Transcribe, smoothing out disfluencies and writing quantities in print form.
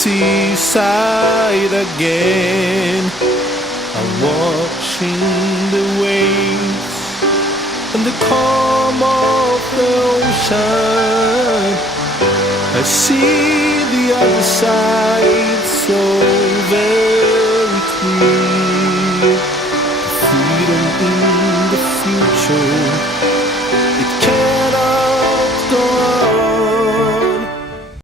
seaside again. I'm watching the waves and the calm of the ocean. I see the other side so very clear. The freedom in the future